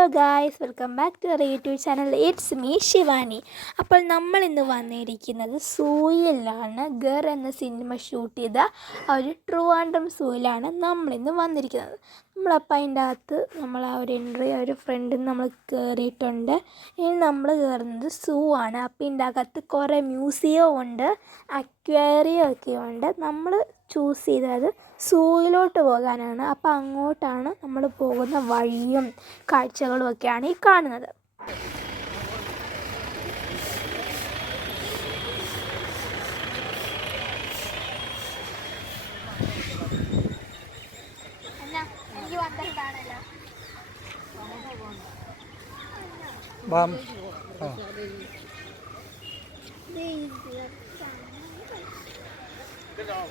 Hello guys, welcome back to our YouTube channel. It's me Shivani. അപ്പോൾ നമ്മൾ ഇന്ന് വന്നിരിക്കുന്നത് സൂയിലാണ്. ഗർ എന്ന സിനിമ ഷൂട്ട് ചെയ്ത ആ ഒരു ട്രിവാൻഡ്രം സൂയിലാണ് നമ്മളിന്ന് വന്നിരിക്കുന്നത്. നമ്മളപ്പോൾ അതിൻ്റെ അകത്ത് നമ്മൾ ആ ഒരു എൻട്രി ആ ഒരു ഫ്രണ്ടിൽ നമ്മൾ കയറിയിട്ടുണ്ട്. ഇനി നമ്മൾ കയറുന്നത് സൂ ആണ്. അപ്പോൾ ഇതിൻ്റെ അകത്ത് കുറേ മ്യൂസിയം ഉണ്ട്, അക്വേറിയം ഒക്കെ ഉണ്ട്. നമ്മൾ ചൂസ് ചെയ്തത് സൂയിലോട്ട് പോകാനാണ്. അപ്പോൾ അങ്ങോട്ടാണ് നമ്മൾ പോകുന്ന വഴിയും കാഴ്ചകളും ഒക്കെയാണ് ഈ കാണുന്നത്.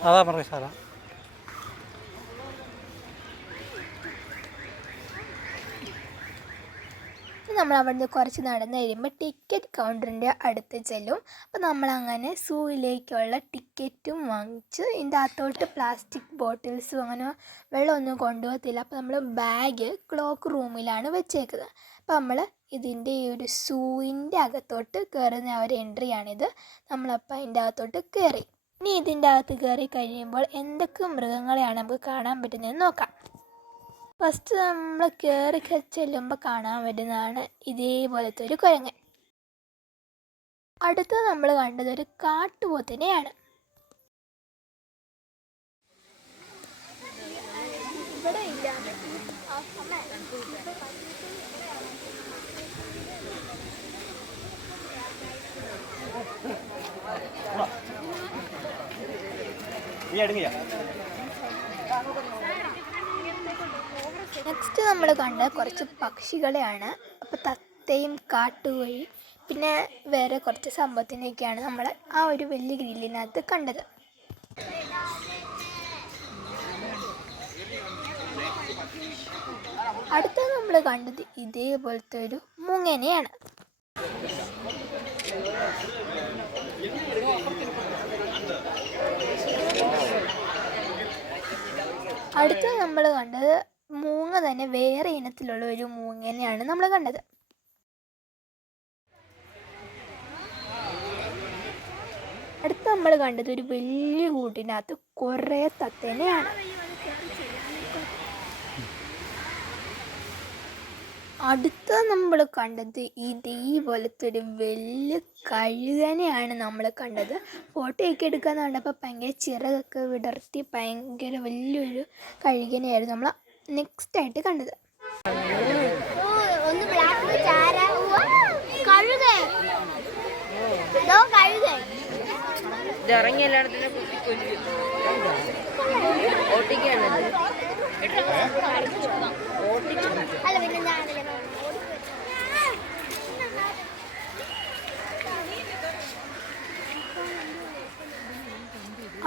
അതാ മൃഗശാല. നമ്മൾ അവിടുന്ന് കുറച്ച് നടന്ന് കഴിയുമ്പോൾ ടിക്കറ്റ് കൗണ്ടറിൻ്റെ അടുത്ത് ചെല്ലും. അപ്പോൾ നമ്മളങ്ങനെ സൂയിലേക്കുള്ള ടിക്കറ്റും വാങ്ങിച്ച് ഇതിൻ്റെ അകത്തോട്ട് പ്ലാസ്റ്റിക് ബോട്ടിൽസും അങ്ങനെ വെള്ളമൊന്നും കൊണ്ടുപോകത്തില്ല. അപ്പോൾ നമ്മൾ ബാഗ് ക്ലോക്ക് റൂമിലാണ് വെച്ചേക്കുന്നത്. അപ്പോൾ നമ്മൾ ഇതിൻ്റെ ഈ ഒരു സൂവിൻ്റെ അകത്തോട്ട് കയറുന്ന ആ ഒരു എൻട്രിയാണിത്. നമ്മളപ്പോൾ അതിൻ്റെ അകത്തോട്ട് കയറി. ഇനി ഇതിൻ്റെ അകത്ത് കയറി കഴിയുമ്പോൾ എന്തൊക്കെ മൃഗങ്ങളെയാണ് നമുക്ക് കാണാൻ പറ്റുന്നതെന്ന് നോക്കാം. ഫസ്റ്റ് നമ്മൾ കയറി ചെല്ലുമ്പോൾ കാണാൻ പറ്റുന്നതാണ് ഇതേപോലത്തെ ഒരു കുരങ്ങൻ. അടുത്ത നമ്മൾ കണ്ടത് ഒരു കാട്ടുപോത്തിനെയാണ്. ഇവിടെ നെക്സ്റ്റ് നമ്മൾ കണ്ട കുറച്ച് പക്ഷികളെയാണ്. അപ്പോൾ തത്തയും കാട്ടുകോഴി പിന്നെ വേറെ കുറച്ച് സംഭവത്തിനെയൊക്കെയാണ് നമ്മൾ ആ ഒരു വലിയ ഗ്രില്ലിനകത്ത് കണ്ടത്. അടുത്ത നമ്മൾ കണ്ടത് ഇതേപോലത്തെ ഒരു മൂങ്ങനെയാണ്. അടുത്ത നമ്മൾ കണ്ടത് മൂങ്ങ തന്നെ വേറെ ഇനത്തിലുള്ള ഒരു മൂങ്ങനെയാണ് നമ്മൾ കണ്ടത്. അടുത്ത നമ്മൾ കണ്ടത് ഒരു വലിയ കൂട്ടിനകത്ത് കുറേ തത്തേനെയാണ്. അടുത്ത നമ്മൾ കണ്ടത് ഇതേപോലത്തെ ഒരു വലിയ കഴുകനെയാണ് നമ്മൾ കണ്ടത്. ഫോട്ടോയൊക്കെ എടുക്കാന്ന് കണ്ടപ്പോൾ ഭയങ്കര ചിറകൊക്കെ വിടർത്തി ഭയങ്കര വലിയൊരു കഴുകനെയായിരുന്നു നമ്മൾ നെക്സ്റ്റ് ആയിട്ട് കണ്ടത്. ഇറങ്ങി എല്ലായിടത്തും കുത്തിക്കൊല്ലും.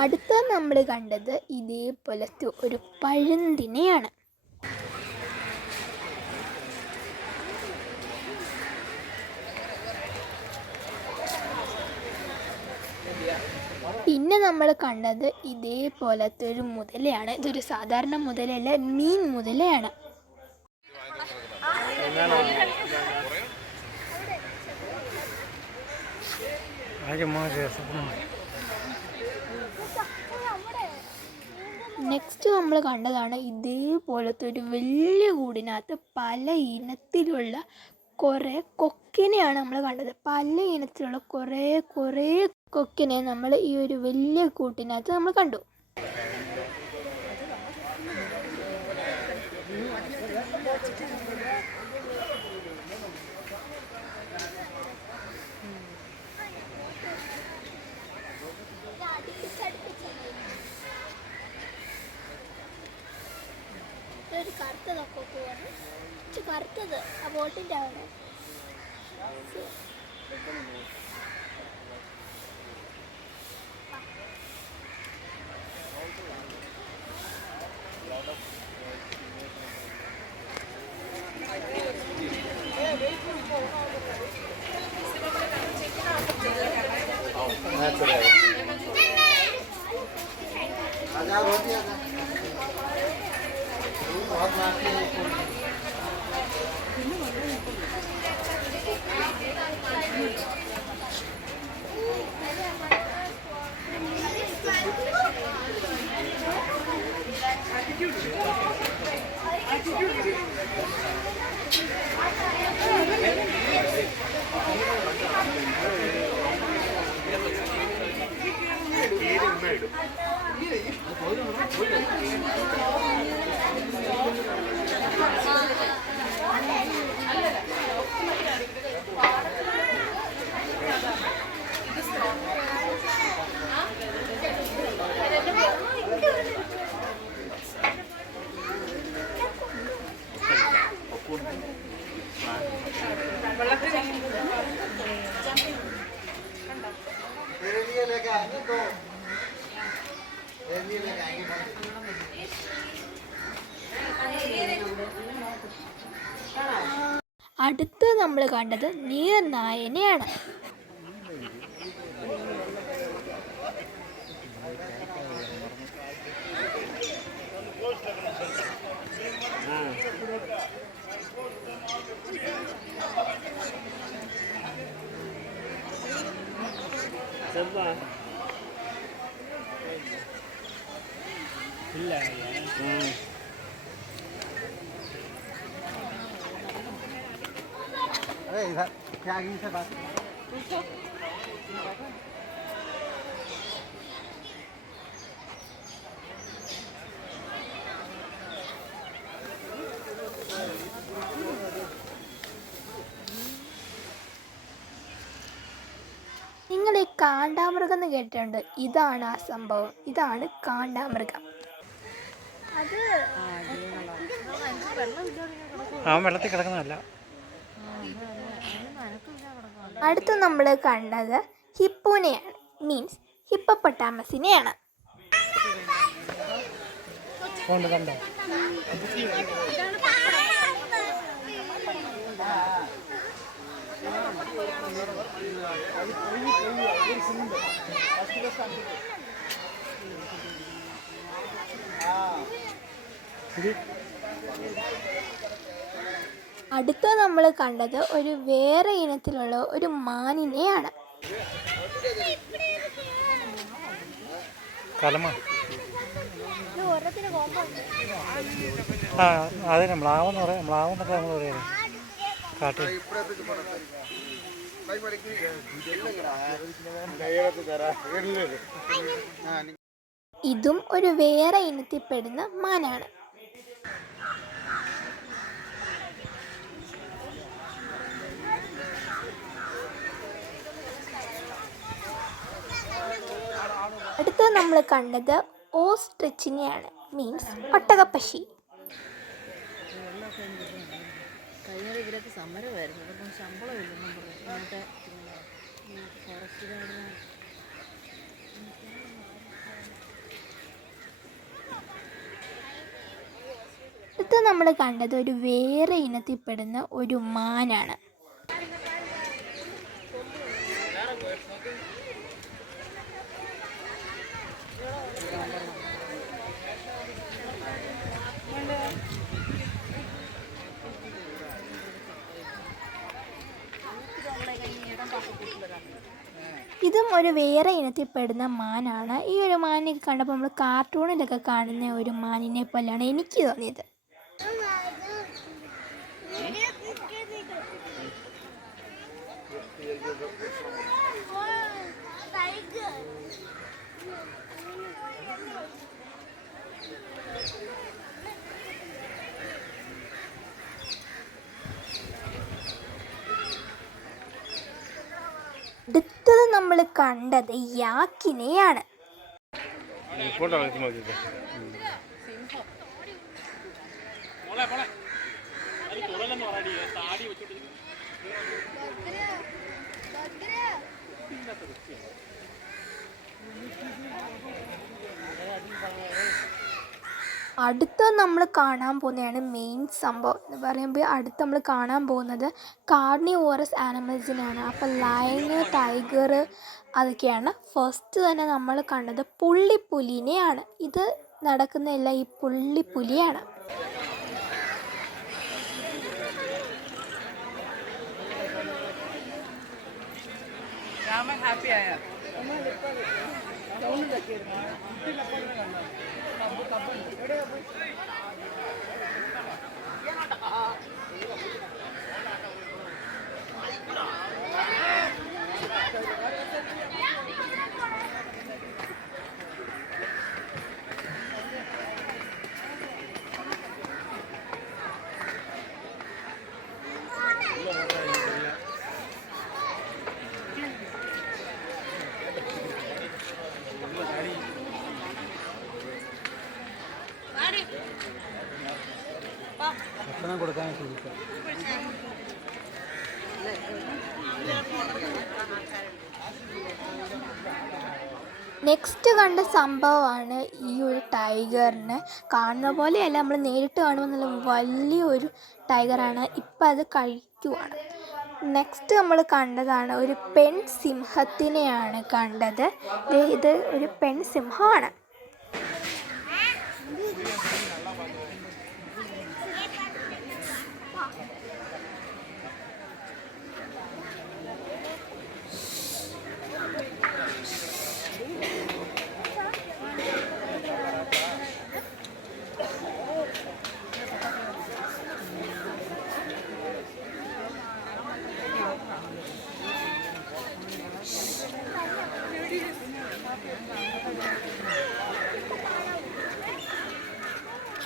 അടുത്ത നമ്മൾ കണ്ടത് ഇതേപോലത്തെ ഒരു പഴുന്തിനെയാണ്. പിന്നെ നമ്മൾ കണ്ടത് ഇതേപോലത്തെ ഒരു മുതലയാണ്. ഇതൊരു സാധാരണ മുതലല്ല, മീൻ മുതലയാണ്. നെക്സ്റ്റ് നമ്മൾ കണ്ടതാണ് ഇതേപോലത്തെ ഒരു വലിയ കൂടിനകത്ത് പല ഇനത്തിലുള്ള കുറേ കൊക്കിനെയാണ് നമ്മൾ കണ്ടത്. പല ഇനത്തിലുള്ള കുറേ കൊക്കിനെ നമ്മൾ ഈ ഒരു വലിയ കൂട്ടിനകത്ത് നമ്മൾ കണ്ടു. ഒരു കറുത്തതൊക്കെ പോവാണ്, കറുത്തത് ആ ബോട്ടിൻ്റെ അവിടെ. അടുത്ത് നമ്മൾ കണ്ടത് നീർനായനെയാണ്. നിങ്ങൾ ഈ കാണ്ടാമൃഗം എന്ന് കേട്ടിട്ടുണ്ട്. ഇതാണ് ആ സംഭവം. ഇതാണ് കാണ്ടാമൃഗം. അത് വെള്ളത്തിൽ കിടക്കുന്നതല്ല. അടുത്ത് നമ്മൾ കണ്ടത് ഹിപ്പോനെയാണ്, മീൻസ് ഹിപ്പോപ്പൊട്ടാമസിനെയാണ്. അടുത്ത നമ്മൾ കണ്ടത് ഒരു വേറെ ഇനത്തിലുള്ള ഒരു മാനിനെയാണ്. അതിന് മ്ലാവെന്ന് പറയാം, മ്ലാവെന്നൊക്കെ നമ്മൾ പറയുന്നത് കാട്ടിൽ. ഇതും ഒരു വേറെ ഇനത്തിൽപ്പെടുന്ന മാനാണ്. അടുത്ത നമ്മൾ കണ്ടത് ഓസ്ട്രിച്ചിനെയാണ്, മീൻസ് ഒട്ടകപ്പക്ഷി. കഴിഞ്ഞ ഇവരൊക്കെ സമരമായിരുന്നു, അപ്പം ശമ്പളം ഇല്ലെന്നും പറഞ്ഞു. ഇങ്ങനത്തെ ഫോറസ്റ്റുകാരുടെ അടുത്ത നമ്മൾ കണ്ടത് ഒരു വേറെ ഇനത്തിൽപ്പെടുന്ന ഒരു മാനാണ്. ഇതും ഒരു വേറെ ഇനത്തിൽപ്പെടുന്ന മാനാണ്. ഈ ഒരു മാനിനെ കണ്ടപ്പോൾ നമ്മൾ കാർട്ടൂണിലൊക്കെ കാണുന്ന ഒരു മാനിനെ പോലെയാണ് എനിക്ക് തോന്നിയത്. അടുത്തത് നമ്മൾ കണ്ടത് യാക്കിനെയാണ്. അടുത്ത നമ്മൾ കാണാൻ പോകുന്നതാണ് മെയിൻ സംഭവം എന്ന് പറയുമ്പോൾ അടുത്ത് നമ്മൾ കാണാൻ പോകുന്നത് കാർണിവോറസ് ആനിമൽസിനാണ്. അപ്പോൾ ലയണ്, ടൈഗർ അതൊക്കെയാണ്. ഫസ്റ്റ് തന്നെ നമ്മൾ കണ്ടത് പുള്ളിപ്പുലിനെയാണ്. ഇത് നടക്കുന്നതെല്ലാം ഈ പുള്ളിപ്പുലിയാണ്. നെക്സ്റ്റ് കണ്ട സംഭവമാണ് ഈ ഒരു ടൈഗറിനെ. കാണുന്ന പോലെയല്ല, നമ്മൾ നേരിട്ട് കാണുമ്പോൾ നല്ല വലിയൊരു ടൈഗറാണ്. ഇപ്പം അത് കഴിക്കുവാണ്. നെക്സ്റ്റ് നമ്മൾ കണ്ടതാണ് ഒരു പെൺ സിംഹത്തിനെയാണ് കണ്ടത്. ഇത് ഒരു പെൺ സിംഹമാണ്.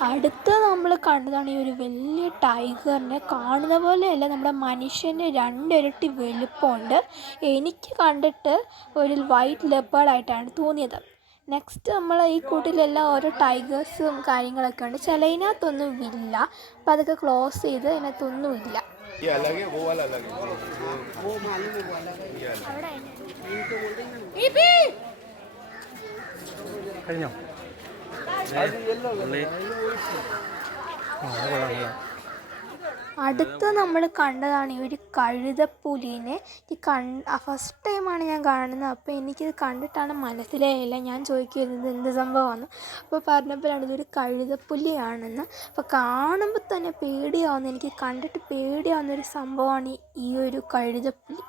അടുത്ത് നമ്മൾ കണ്ടതാണ് ഈ ഒരു വലിയ ടൈഗറിനെ. കാണുന്ന പോലെയല്ല, നമ്മുടെ മനുഷ്യൻ്റെ 2 ഇരട്ടി വലുപ്പമുണ്ട്. എനിക്ക് കണ്ടിട്ട് ഒരു വൈറ്റ് ലെപ്പേർഡായിട്ടാണ് തോന്നിയത്. നെക്സ്റ്റ് നമ്മൾ ഈ കൂട്ടിലെല്ലാം ഓരോ ടൈഗേഴ്സും കാര്യങ്ങളൊക്കെ ഉണ്ട്. ചിലതിനകത്തൊന്നും ഇല്ല. അപ്പം അതൊക്കെ ക്ലോസ് ചെയ്ത് അതിനകത്തൊന്നും ഇല്ല. ये अलग है, वो वाला अलग है। वो मालूम है, वो अलग है। ये अलग है। കഴിഞ്ഞോ? ഉള്ളി. അത് കൊള്ളാം. അടുത്ത് നമ്മൾ കണ്ടതാണ് ഈ ഒരു കഴുതപ്പുലിനെ. ഫസ്റ്റ് ടൈമാണ് ഞാൻ കാണുന്നത്. അപ്പോൾ എനിക്കിത് കണ്ടിട്ടാണ് മനസ്സിലായില്ല. ഞാൻ ചോദിക്കുമായിരുന്നു എന്ത് സംഭവമാണ്. അപ്പോൾ പറഞ്ഞപ്പോഴാണ് ഇതൊരു കഴുതപ്പുലിയാണെന്ന്. അപ്പോൾ കാണുമ്പോൾ തന്നെ പേടിയാവുന്നു. എനിക്ക് കണ്ടിട്ട് പേടിയാവുന്നൊരു സംഭവമാണ് ഈ ഒരു കഴുതപ്പുലി.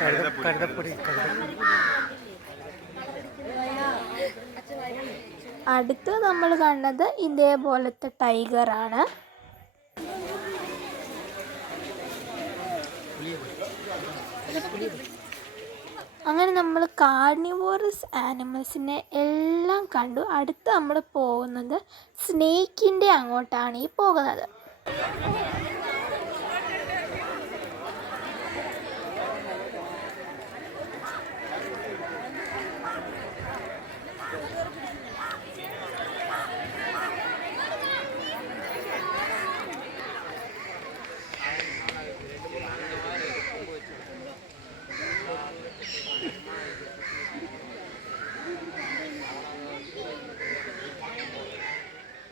കരുതപ്പൊടി. അടുത്ത് നമ്മൾ കണ്ടത് ഇതേപോലത്തെ ടൈഗറാണ്. അങ്ങനെ നമ്മൾ കാർണിവോറസ് ആനിമൽസിനെ എല്ലാം കണ്ടു. അടുത്ത് നമ്മൾ പോകുന്നത് സ്നേക്കിൻ്റെ അങ്ങോട്ടാണ് ഈ പോകുന്നത്.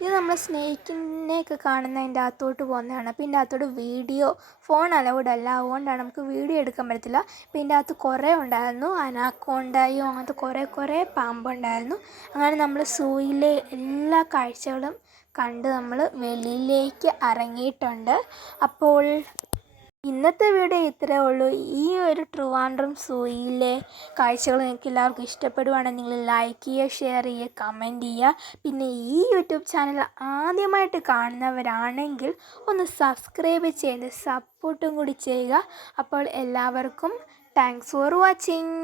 ഇത് നമ്മൾ സ്നേക്കിനെയൊക്കെ കാണുന്നതിൻ്റെ അകത്തോട്ട് പോകുന്നതാണ്. അപ്പോൾ ഇതിൻ്റെ അകത്തോട്ട് ഫോൺ അലൗഡ് അല്ല. അതുകൊണ്ടാണ് നമുക്ക് വീഡിയോ എടുക്കാൻ പറ്റത്തില്ല. അപ്പോൾ ഇതിൻ്റെ അകത്ത് കുറേ ഉണ്ടായിരുന്നു. അനാക്കോണ്ടയും അങ്ങനത്തെ കുറേ പാമ്പുണ്ടായിരുന്നു. അങ്ങനെ നമ്മൾ സൂയിലെ എല്ലാ കാഴ്ചകളും കണ്ട് നമ്മൾ വെളിയിലേക്ക് ഇറങ്ങിയിട്ടുണ്ട്. അപ്പോൾ ഇന്നത്തെ വീഡിയോ ഇത്രയേ ഉള്ളൂ. ഈ ഒരു ട്രിവാൻഡ്രം സൂയിലെ കാഴ്ചകൾ നിങ്ങൾക്ക് എല്ലാവർക്കും ഇഷ്ടപ്പെടുവാണെങ്കിൽ നിങ്ങൾ ലൈക്ക് ചെയ്യുക, ഷെയർ ചെയ്യുക, കമൻറ്റ് ചെയ്യുക. പിന്നെ ഈ യൂട്യൂബ് ചാനൽ ആദ്യമായിട്ട് കാണുന്നവരാണെങ്കിൽ ഒന്ന് സബ്സ്ക്രൈബ് ചെയ്ത് സപ്പോർട്ടും കൂടി ചെയ്യുക. അപ്പോൾ എല്ലാവർക്കും താങ്ക്സ് ഫോർ വാച്ചിങ്.